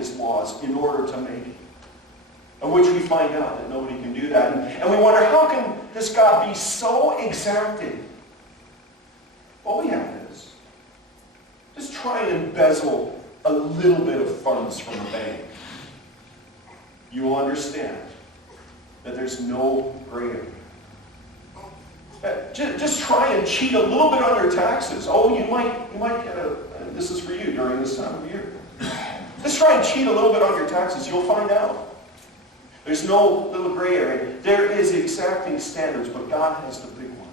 his laws in order to make it. In which we find out that nobody can do that. And we wonder, how can this God be so exacting? All we have is, just try and embezzle a little bit of funds from the bank. You will understand that there's no gray area. Just try and cheat a little bit on your taxes. Oh, you might get this is for you during this time of year. Just try and cheat a little bit on your taxes. You'll find out. There's no little gray area. There is exacting standards, but God has the big one.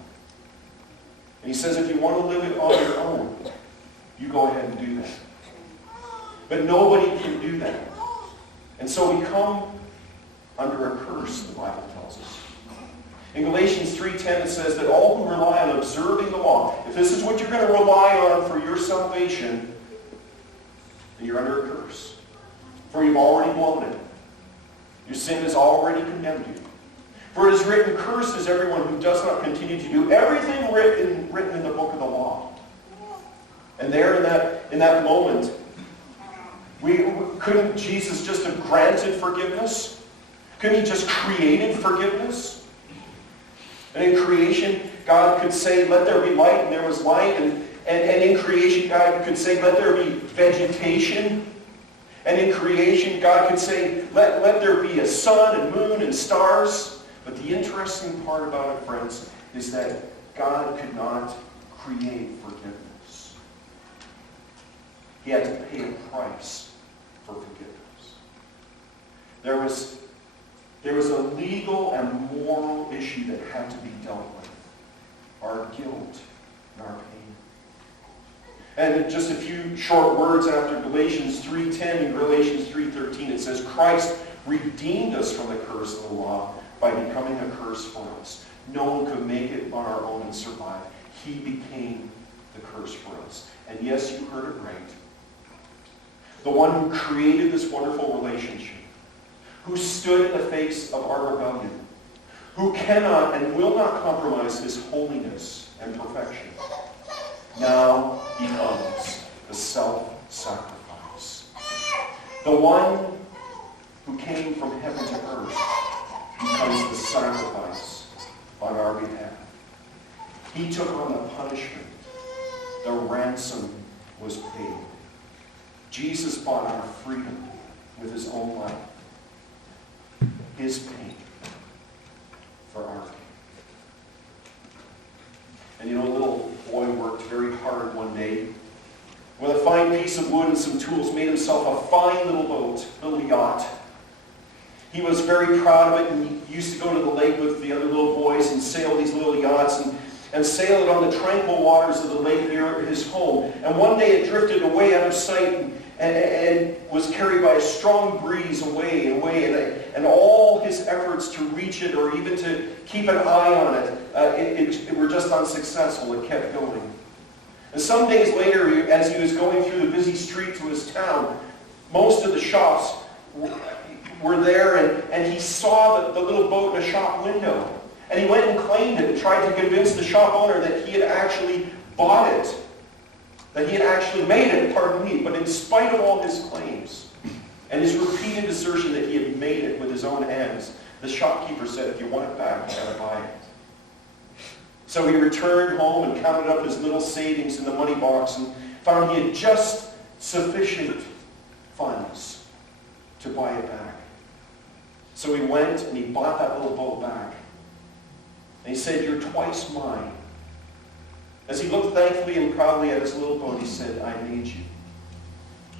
And he says if you want to live it on your own, you go ahead and do that. But nobody can do that. And so we come under a curse, the Bible tells us. In Galatians 3:10 it says that all who rely on observing the law, if this is what you're going to rely on for your salvation, then you're under a curse. For you've already blown it. Your sin has already condemned you. For it is written, cursed is everyone who does not continue to do everything written in the book of the law. And there in that moment, couldn't Jesus just have granted forgiveness? Couldn't he just created forgiveness? And in creation, God could say, let there be light, and there was light. And in creation, God could say, let there be vegetation. And in creation, God could say, let there be a sun and moon and stars. But the interesting part about it, friends, is that God could not create forgiveness. He had to pay a price for forgiveness. There was a legal and moral issue that had to be dealt with. Our guilt and our pain. And just a few short words after Galatians 3:10 and Galatians 3:13, it says, Christ redeemed us from the curse of the law by becoming a curse for us. No one could make it on our own and survive. He became the curse for us. And yes, you heard it right. The one who created this wonderful relationship, who stood in the face of our rebellion, who cannot and will not compromise his holiness and perfection, now becomes the self-sacrifice. The one who came from heaven to earth becomes the sacrifice on our behalf. He took on the punishment. The ransom was paid. Jesus bought our freedom with his own life. His pain for our pain. And a little boy worked very hard one day with a fine piece of wood and some tools, made himself a fine little boat, little yacht. He was very proud of it, and he used to go to the lake with the other little boys and sail these little yachts and sail it on the tranquil waters of the lake near his home. And one day it drifted away out of sight and was carried by a strong breeze away and away. And all his efforts to reach it or even to keep an eye on it were just unsuccessful. It kept going. And some days later, as he was going through the busy streets of his town, most of the shops were there, and he saw the little boat in a shop window. And he went and claimed it and tried to convince the shop owner that he had actually bought it, that he had actually made it, pardon me. But in spite of all his claims and his repeated assertion that he had made it with his own hands, the shopkeeper said, if you want it back, you got to buy it. So he returned home and counted up his little savings in the money box and found he had just sufficient funds to buy it back. So he went and he bought that little boat back. And he said, you're twice mine. As he looked thankfully and proudly at his little boat, he said, I made you,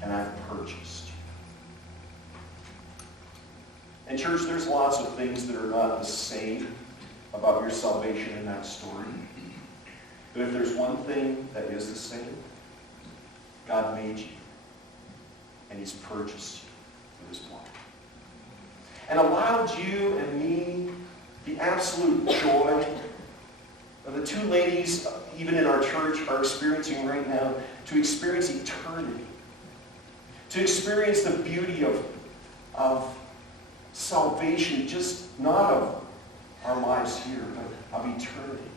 and I've purchased you. And church, there's lots of things that are not the same about your salvation in that story. But if there's one thing that is the same, God made you, and he's purchased you with his blood. And allowed you and me the absolute joy of the two ladies, even in our church, are experiencing right now, to experience eternity. To experience the beauty of salvation, just not of our lives here, but of eternity.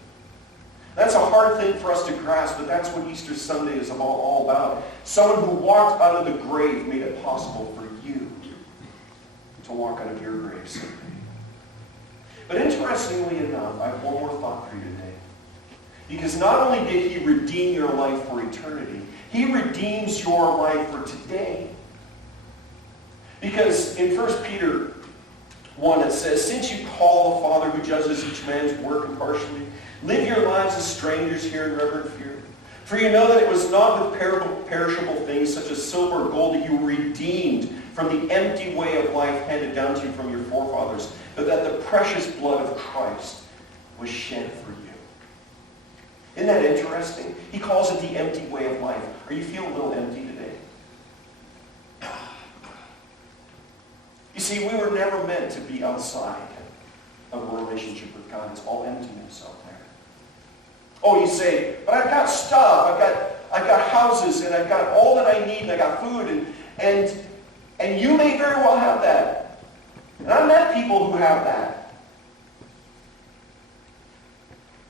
That's a hard thing for us to grasp, but that's what Easter Sunday is all about. Someone who walked out of the grave made it possible for you to walk out of your grave someday. But interestingly enough, I have one more thought for you today. Because not only did he redeem your life for eternity, he redeems your life for today. Because in 1 Peter 1 it says, "Since you call the Father who judges each man's work impartially, live your lives as strangers here in reverent fear. For you know that it was not with perishable things such as silver or gold that you were redeemed from the empty way of life handed down to you from your forefathers, but that the precious blood of Christ was shed for you." Isn't that interesting? He calls it the empty way of life. Are you feeling a little empty today? You see, we were never meant to be outside of a relationship with God. It's all emptiness out there. Oh, you say, but I've got stuff. I've got houses, and I've got all that I need, and I got food, and you may very well have that. And I've met people who have that.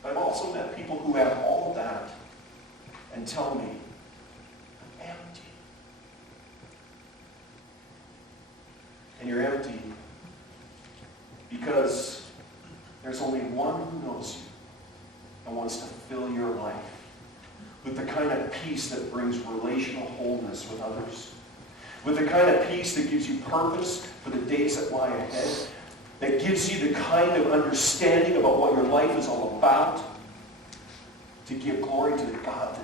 But I've also met people who have all of that and tell me, I'm empty. And you're empty because there's only one who knows you and wants to fill your life with the kind of peace that brings relational wholeness with others, with the kind of peace that gives you purpose for the days that lie ahead, that gives you the kind of understanding about what your life is all about, to give glory to the God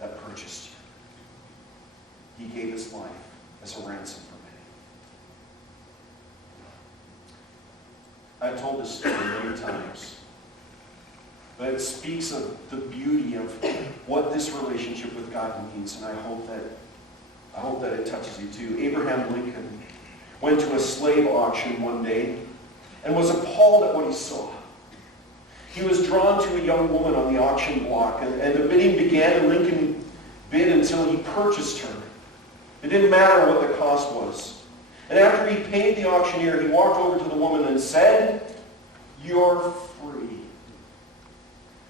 that purchased you. He gave his life as a ransom for many. I've told this story many times, but it speaks of the beauty of what this relationship with God means, and I hope that it touches you too. Abraham Lincoln went to a slave auction one day and was appalled at what he saw. He was drawn to a young woman on the auction block, and the bidding began, and Lincoln bid until he purchased her. It didn't matter what the cost was. And after he paid the auctioneer, he walked over to the woman and said, "You're free."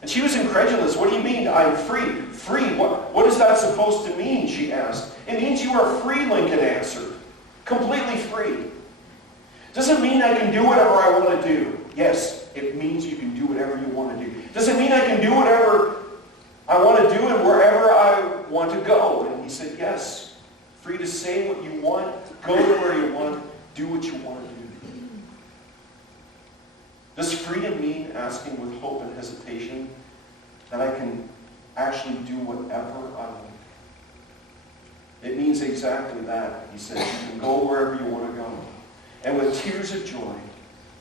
And she was incredulous. "What do you mean, I'm free?" "Free? What is that supposed to mean?" she asked. "It means you are free," Lincoln answered. "Completely free." "Does it mean I can do whatever I want to do?" "Yes, it means you can do whatever you want to do." "Does it mean I can do whatever I want to do and wherever I want to go?" And he said, "Yes. Free to say what you want, go to where you want, do what you want to do." Does freedom mean asking with hope and hesitation that I can actually do whatever I want? It means exactly that. He said, you can go wherever you want to go. And with tears of joy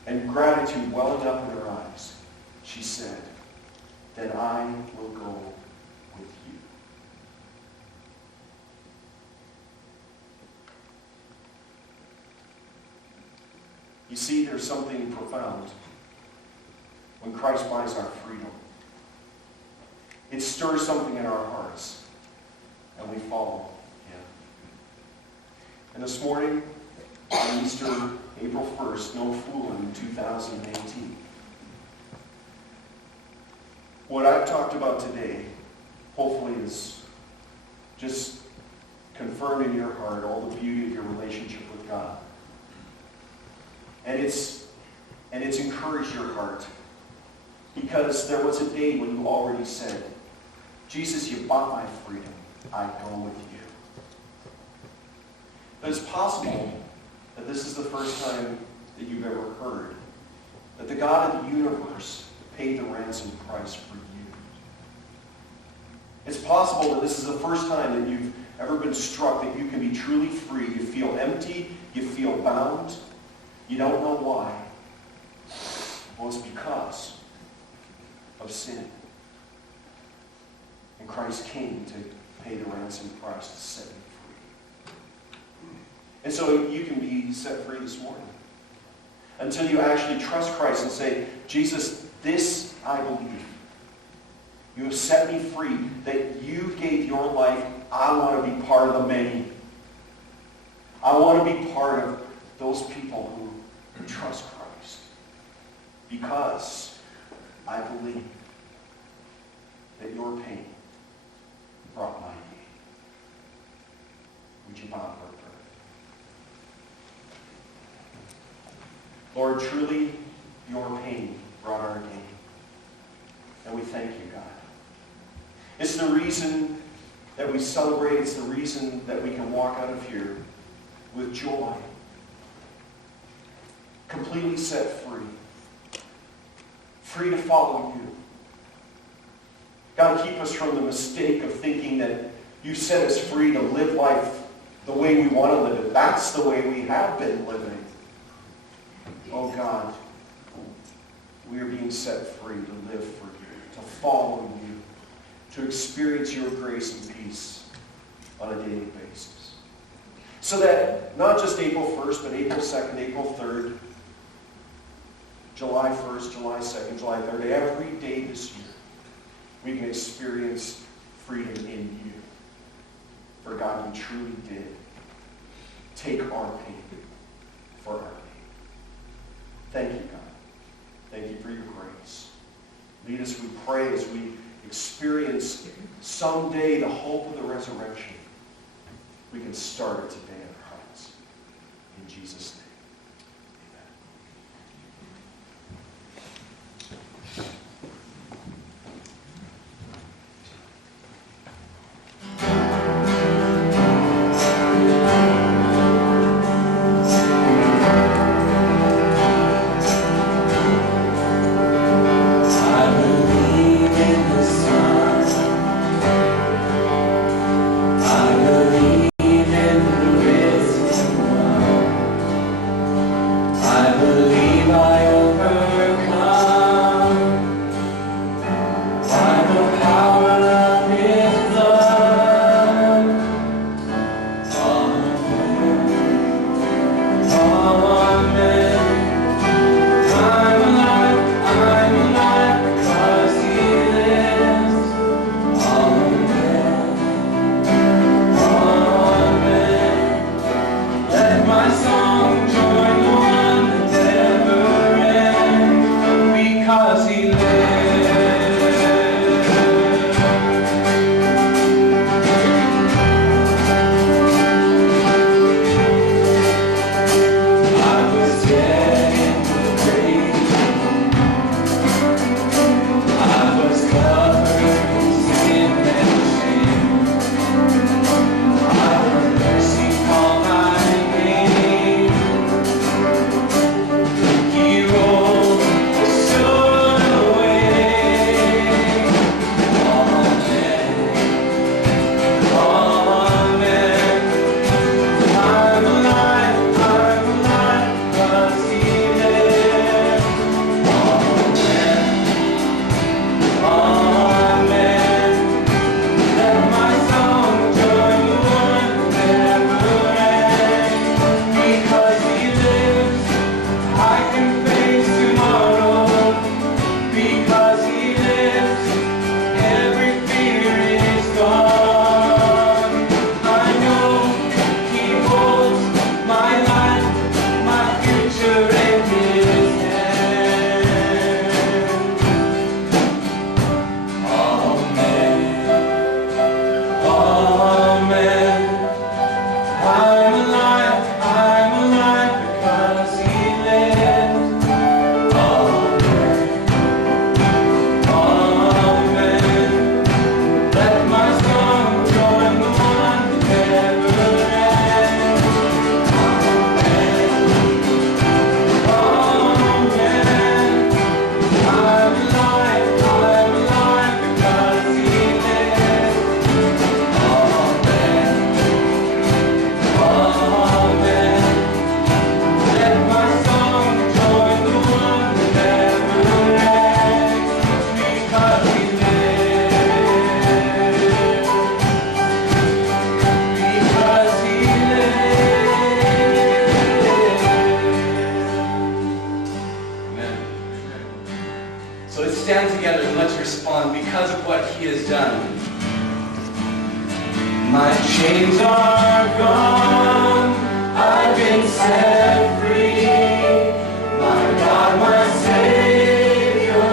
and gratitude welling up in her eyes, she said, "Then I will go with you." You see, there's something profound when Christ buys our freedom. It stirs something in our hearts, and we follow him. And this morning, on Easter, April 1st, no fooling, 2018, what I've talked about today, hopefully, is just confirmed in your heart all the beauty of your relationship with God. And it's encouraged your heart, because there was a day when you already said, "Jesus, you bought my freedom. I go with you." But it's possible that this is the first time that you've ever heard that the God of the universe paid the ransom price for you. It's possible that this is the first time that you've ever been struck that you can be truly free. You feel empty. You feel bound. You don't know why. Well, it's because of sin. And Christ came to pay the ransom price to set you free. And so you can be set free this morning. Until you actually trust Christ and say, "Jesus, this I believe. You have set me free, that you gave your life. I want to be part of the many. I want to be part of those people who trust Christ. Because I believe that your pain brought my gain. Would you bow for prayer? Lord, truly your pain brought our gain. And we thank you, God. It's the reason that we celebrate. It's the reason that we can walk out of here with joy, completely set free, free to follow you. God, keep us from the mistake of thinking that you set us free to live life the way we want to live it. That's the way we have been living. Oh God, we are being set free to live for you, to follow you, to experience your grace and peace on a daily basis. So that not just April 1st, but April 2nd, April 3rd, July 1st, July 2nd, July 3rd, every day this year, we can experience freedom in you. For God, you truly did take our pain for our pain. Thank you, God. Thank you for your grace. Lead us, we pray, as we experience someday the hope of the resurrection. We can start it today in our hearts. In Jesus' name. Chains are gone, I've been set free. My God, my Savior,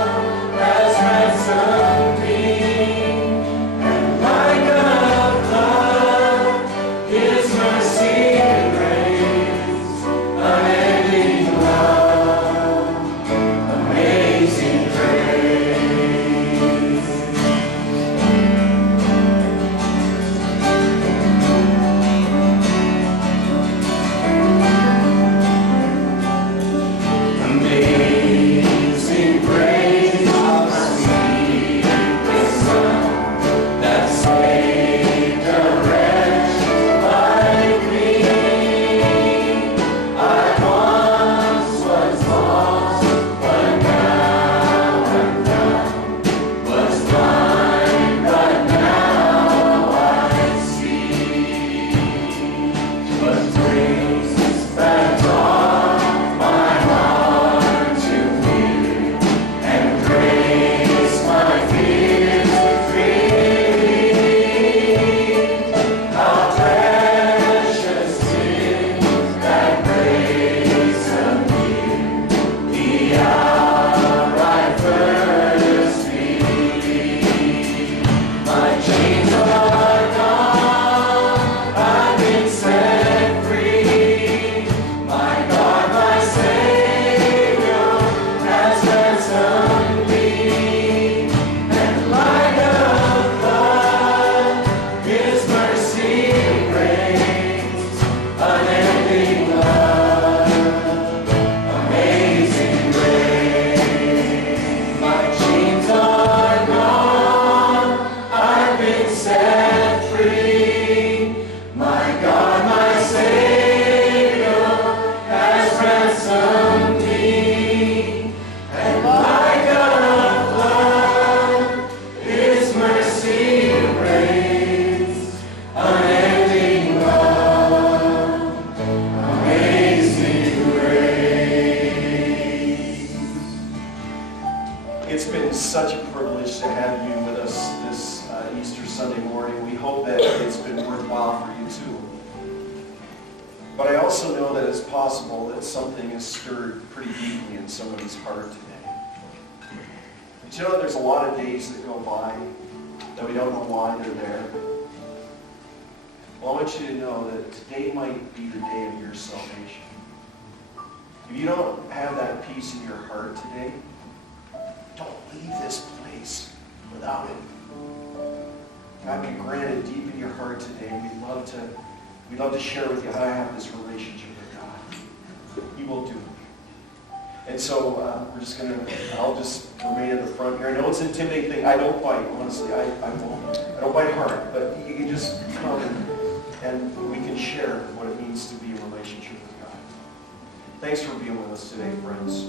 But I also know that it's possible that something is stirred pretty deeply in somebody's heart today. But you know, there's a lot of days that go by that we don't know why they're there. Well, I want you to know that today might be the day of your salvation. If you don't have that peace in your heart today, don't leave this place without it. God can grant it deep in your heart today. We'd love to share with you how I have this relationship with God. He will do it. And so I'll just remain at the front here. I know it's an intimidating thing. I don't bite, honestly. I won't. I don't bite hard. But you can just come and we can share what it means to be in a relationship with God. Thanks for being with us today, friends.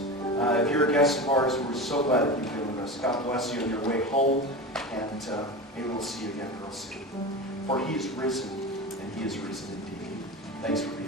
If you're a guest of ours, we're so glad that you've been with us. God bless you on your way home, and maybe we'll see you again real soon. For He is risen, and He is risen indeed. Thanks for being with us.